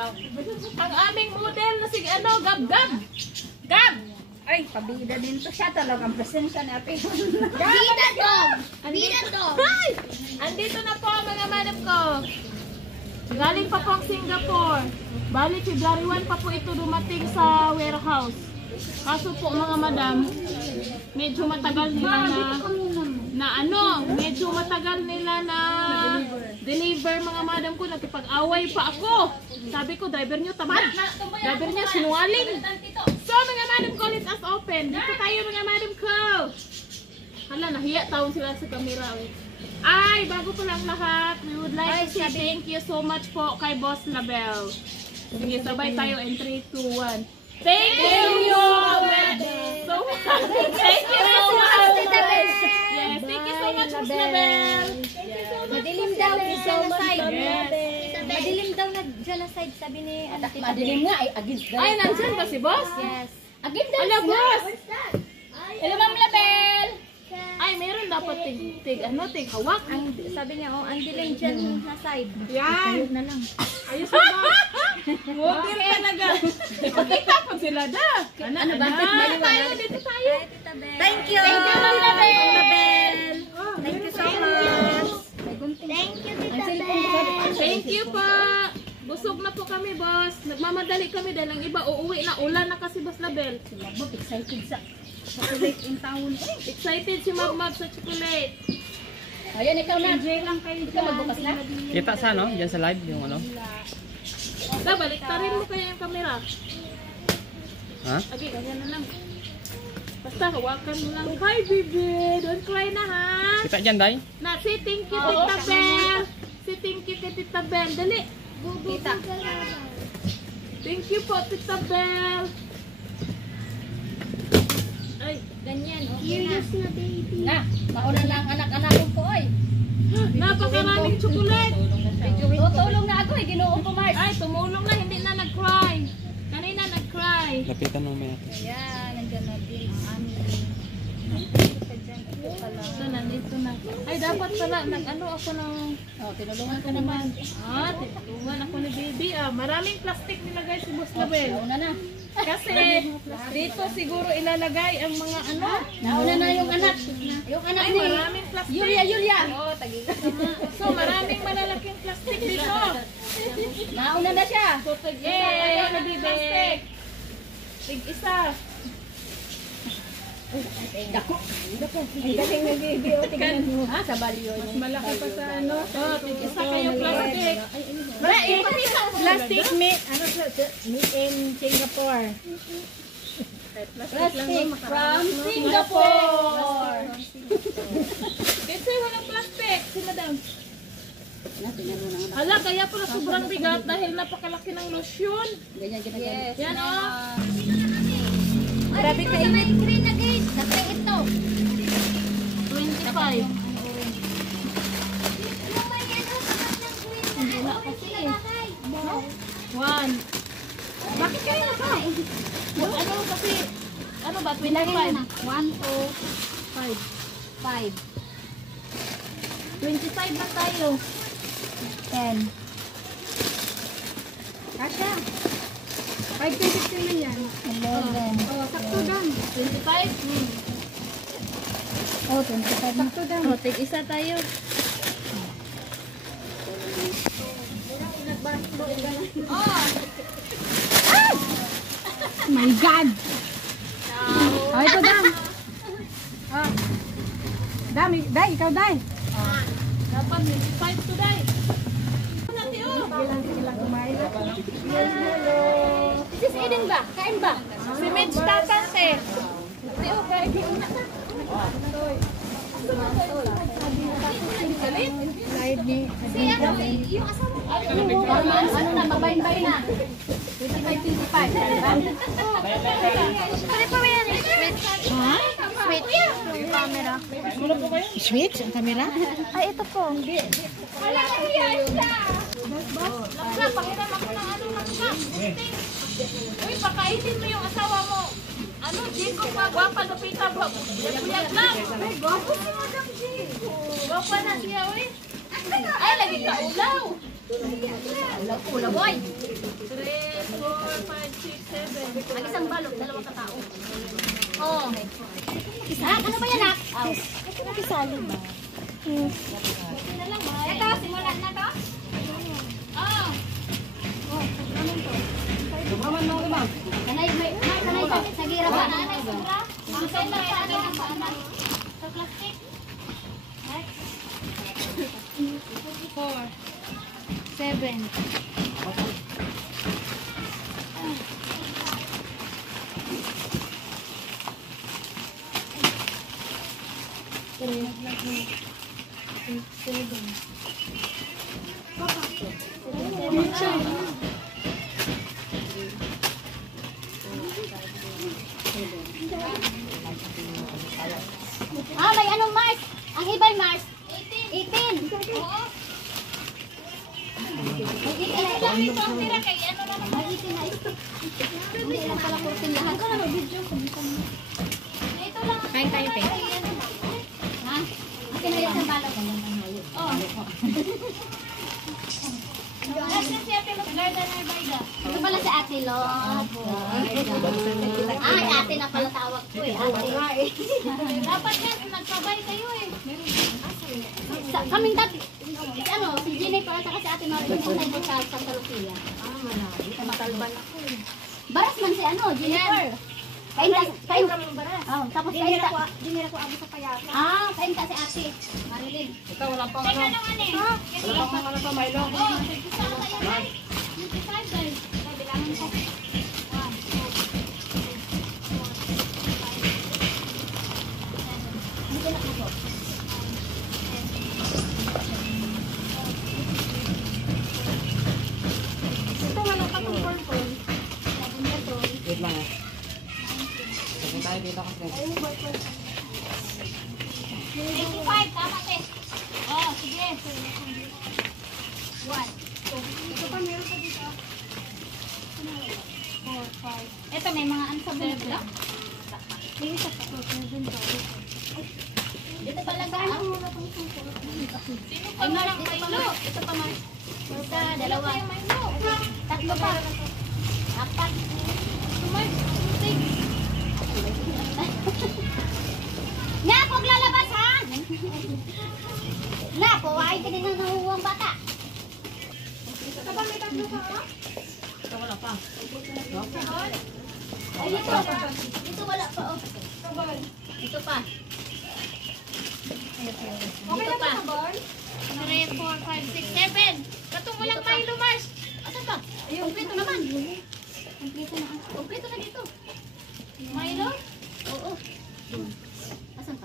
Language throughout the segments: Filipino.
Ang aming model na si ano, Gab-Gab. Gab! Ay, pabida din to siya talagang presensya na ate. Bida dog! Bida dog! Andito na po mga madam ko. Galing pa po ang Singapore. Bali, February 1 pa po ito dumating sa warehouse. Kaso po mga madam, medyo matagal nila medyo matagal nila na deliver mga madam ko. Nakipag-away pa ako. Sabi ko, driver nyo tamad. Driver nyo sinungaling. So mga madam ko, let us open. Dito tayo mga madam ko. Hala, nahiya taon sila sa camera. Ay, bago po lang lahat, we would like to say thank you so much po kay Boss Label. Sige, sabay tayo in 3, 2, 1. Thank you! So much! Thank you so much! Yes, thank you so much, Boss Label! Madilim daw dyan na side. Madilim daw na dyan na side, sabi ni Ate. Madilim nga, against the... Ay, nandyan ba si Boss? Yes. Against the... Ala, Boss! Hello, Ma'am Label! Ay, meron dapat tig hawak. Ang, sabi niya, ang dilim dyan na side. Yan! Na lang. Ayos na ba? Mugir talaga. Pakita ko sila da. Ano ba? Dito tayo. Thank you! Thank you, Ma'am Label! Thank you so much! Thank you, Tita Bel! Thank you po. Busog na po kami, boss. Nagmamadali kami dahil ang iba uuwi na ulan na kasi, Boss Label. Excited sa chocolate in town. Excited si Mab sa chocolate. Ayan, ikaw na. Enjoy lang kayo Ikaw magbukas na. Kita sa ano? Diyan sa live yung ano? Da, baliktarin mo kaya yung camera. Ha? Okay, ganyan na lang. Basta hawakan mo lang. Hi, baby. Don't cry na, ha? Kita dyan, Day? Na, say thank you, Tita Bel. Say thank you kay Tita Bel. Dali. Kita. Thank you po, Tita Bel. Ay, Ganyan, okay na. Na, baby. Na, mauna na ang anak-anak ko, oy. napakaraming chocolate. Tutulong na ako, Ginoo ko, Mars. Ay, tumulong na, hindi na nag-cry. Kanina nag-cry. Lapitan mo may Ayan, nandiyan na din ang aming. Ito, nandito na. Ay, dapat pala, nag-ano ako ng... Oh, tinulungan ka naman. Tinulungan ako ni baby. Maraming plastic nilagay si Boss Label. Nauna na. Kasi, dito siguro ilalagay ang mga ano. Nauna na yung anak. Yung anak Ay, ni maraming plastic. Yulia. Oo, so, maraming malalaking plastic dito. Nauna na siya. So, tig-isa kayo na plastic. Tig-isa. Dako. Ang galing ng video. Tingnan mo. Ha, sa balyo. Mas malaki pa sa ano. So, tig-isa kayo plastic. Plastic meat. Ano sa meat in Singapore? Plastic from Singapore. Kasi walang plastic. Si Madam. Hala, kaya pala sobrang bigat dahil napakalaki ng lotion. Ganyan ginagamit. Yan o. Grabe kayo. May green na guys. Kasi ito. 25. Wala kasi. 1. Bakit kayo na ka? Ano kasi, ano ba, 25? 1, 2, 5. 5. 25 na tayo. 10. Kasha. 5.50 naman yan. 11. Oh, sakto lang. 25? Oh, 25. Sakto lang. Oh, tig-isa tayo. My God! Oh, ito dam. Ah. Dami, Day, ikaw Day. Dapat 25 today. Nanti oh. Ilang kumain. Sis Eden ba? Kain ba? Si Mitch tatante. Nanti oh, kaya di una na. Galit. Side ni. Si ano, yung asawa. Ano na, mabayin-bayin na. 25. Pare pa ba yan? Switch. Yung camera. Switch ang camera? Ay, ito po. Wala na siya. Laksa, pakita mo ng ano, laksa. Uy, pakainin mo yung asawa mo. Ano, Jiko pa, gwapa, lupita, buyag lang. Ay, gwapo si Madam Jiko. Gwapa na siya, uy. Ay, lagi ka ulaw. Ula boy. Ang isang balot, dalawang katao. Oh. Ano ba yan, ito na kisali ba? Ito, simulan na to? Oh. Oh, naman to. Dumaman mo ba? Kanay sa gira ba? Kanay sobra? Ang sila ng paanan. Sa plastic. 4, 7. Ah, may anong Mars? Ang hibay Mars? 18. Oo. May 18 lang ito ang tira kay ano na naman. May 18 na ito. Hindi lang pala 14 lahat. Ano na video ko? Ito lang. Kain tayo, Pe. Ha? Akin na yan sa balot. Oh. Nasaan si Ate Lot Garda na Bayda? Ito pala si Ate Lot. Ay, ate na pala tawag ko eh. Ate. Dapat yan, nagsabay kayo eh. Kaming dati, ano, si Jenny pala sa kasi Ate Marie sa Cyber sa Santa Lucia. Sa Matalban ako eh. Baras man si ano, Jennifer. Kain ka mong baras. Oh, tapos kain ka. Dinira ko abo sa payata. Ah, kain ka si Ate Marilyn. Ito, wala pang Teka ano. nung ano eh. Wala pang ano sa Milo. Oh, saan kayo guys? 25 guys. Bilangan ko. 1, 2, 3, 4, 5, 6, 7. Hindi ko na po. Ito wala pa kong purple. Wait lang ah. Sabi tayo dito kasi. 85, tama te. Oh, sige. 1. Ito pa meron pa dito. 4, 5. Ito may mga ano sa bunod lang. Hindi sa pa. Dito pala sa Sino pa Mars? Dito pa Mars. Ito pa Mars. Isa, dalawa. Tatlo pa. Apat. Mars. Nga, huwag lalabas ha! Nga, kuwain ka din ng nahuhuwang bata. Ito pa may tatlo pa ka? Ito, wala pa. Ay, dito. Dito wala pa. Oh. Dito pa. Okay Dito na pa. ba sa bar? 3, 4, 5, 6, 7. Katong walang Milo, Mars. Asan ba? Kompleto naman. Kompleto na. Kompleto na dito. Milo? Oo. Asan pa?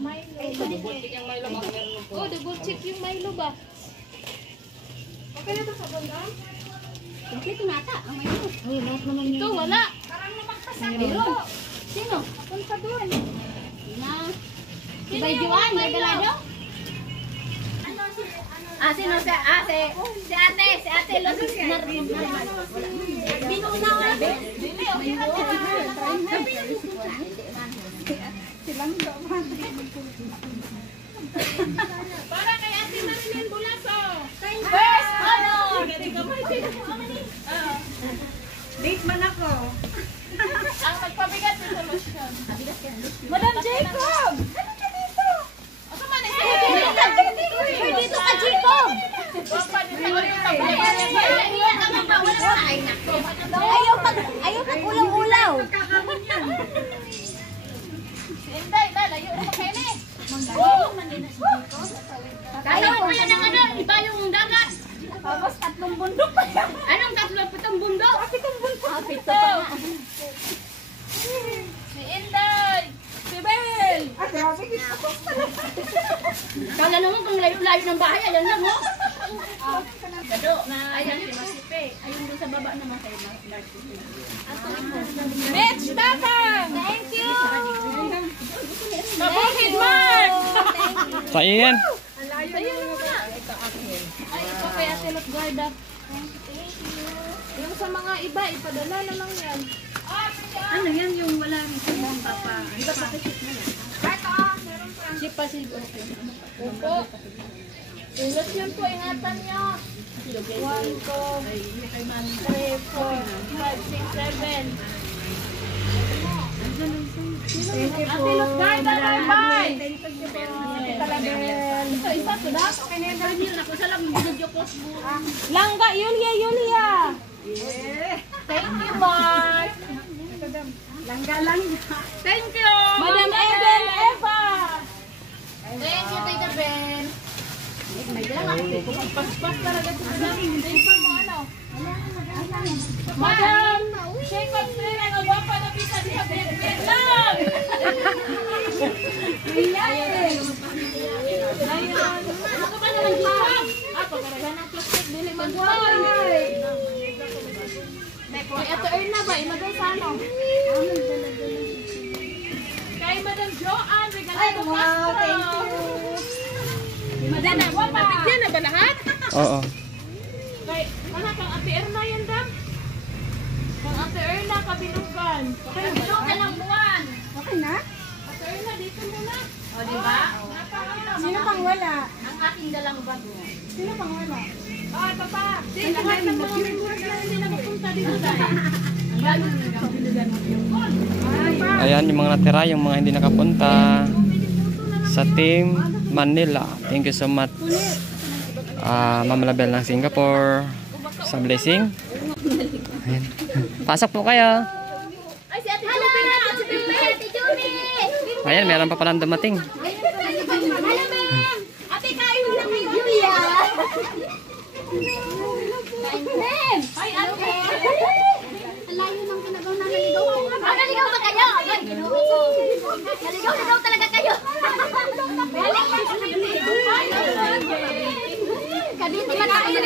Milo. Yung Milo ba? Oh, double check yung Milo ba? Okay na to sa banda? Kompleto na ata. Ang Milo. Ito, wala. Parang namakasama. Meron. Sino? Punta doon. Na. Si Bay Juan, regalado? Ah, sino si ate? Si ate Los Binunaw na. Dili, okay na Silang daman. Para kay Ate Marilyn Bulaso. First honor! Late man ako. Ang magpabigat ng solusyon. Madam Jacob! Ano ka dito? Ako man eh. Uy, dito ka, Jacob! Ayaw pag ulaw-ulaw. Inday, layo na kayo ni. Kaya ko yan ang ano, iba yung dagat. Tapos 3 bundok pa yan. Anong 3 bundok? 7 bundok. Pito pa nga. Si Inday. Si Bel. Ah, grabe. Tapos pala. Kala naman kung layo-layo ng bahay, ayan lang, oh. Gado na ayan si Masipe. Ayun doon sa baba naman kay Mitch, tata. Thank you. Kabukid, Mark. Sa'yo yan. Sa'yo na muna. Ay, ito kay Ate Lot Garda. Yung sa mga iba, ipadala na lang yan. Ano yan yung wala rin sa mong papa? Ito pa kasi na yan. Chip pa siguro. Opo. Ulat yun po, ingatan niyo. 1, 2, 3, 4, 5, 6, 7. Thank you po. Ate Luzgarda, bye-bye. Thank you po. Talabel. Ito, isa to na. Okay na yun. Ako sa lang video ko. Langga, Yulia. Thank you, Mark. Langga. Thank you. Madam Eden, Eva. Thank you, Tita Ben. Paspas talaga sa namin. Hindi pa mo ano. Madam, shake up sila. Nagwapa na pisa di sa bed lang. Ayun. Ano ba naman dito? Ako, karagahan ng plastic. Dili mag-why. Kay Ate Erna ba? Ilagay sa ano? Kay Madam Joanne, regalo ng Castro. Madam, mapapigyan na ba lahat? Oo. Kay, mana kang Ate Erna yan, Dam? Kang Ate Erna, kabilugan. Kabilugan ng buwan. Okay na? Ate Erna, dito muna. O, diba? Sino pang wala? Ang ating dalang bago. Sino pang wala? Ay, papa. Di, lahat ng mga members na hindi nakapunta dito dahil. Ayan yung mga natira, yung mga hindi nakapunta sa Team Manila. Thank you so much. Ma'am Label ng Singapore sa blessing. Ayan. Pasok po kayo. Ay, si Ate Julie na! Ate Julie! Ayan, meron pa palang dumating. Hello, ma'am! Ate, kain mo na kayo, Julia! Ma'am! Ay, ate! Alayo ng kanagaw na naligaw. Naligaw ba kayo? Naligaw talaga kayo. Kadito ka na kayo.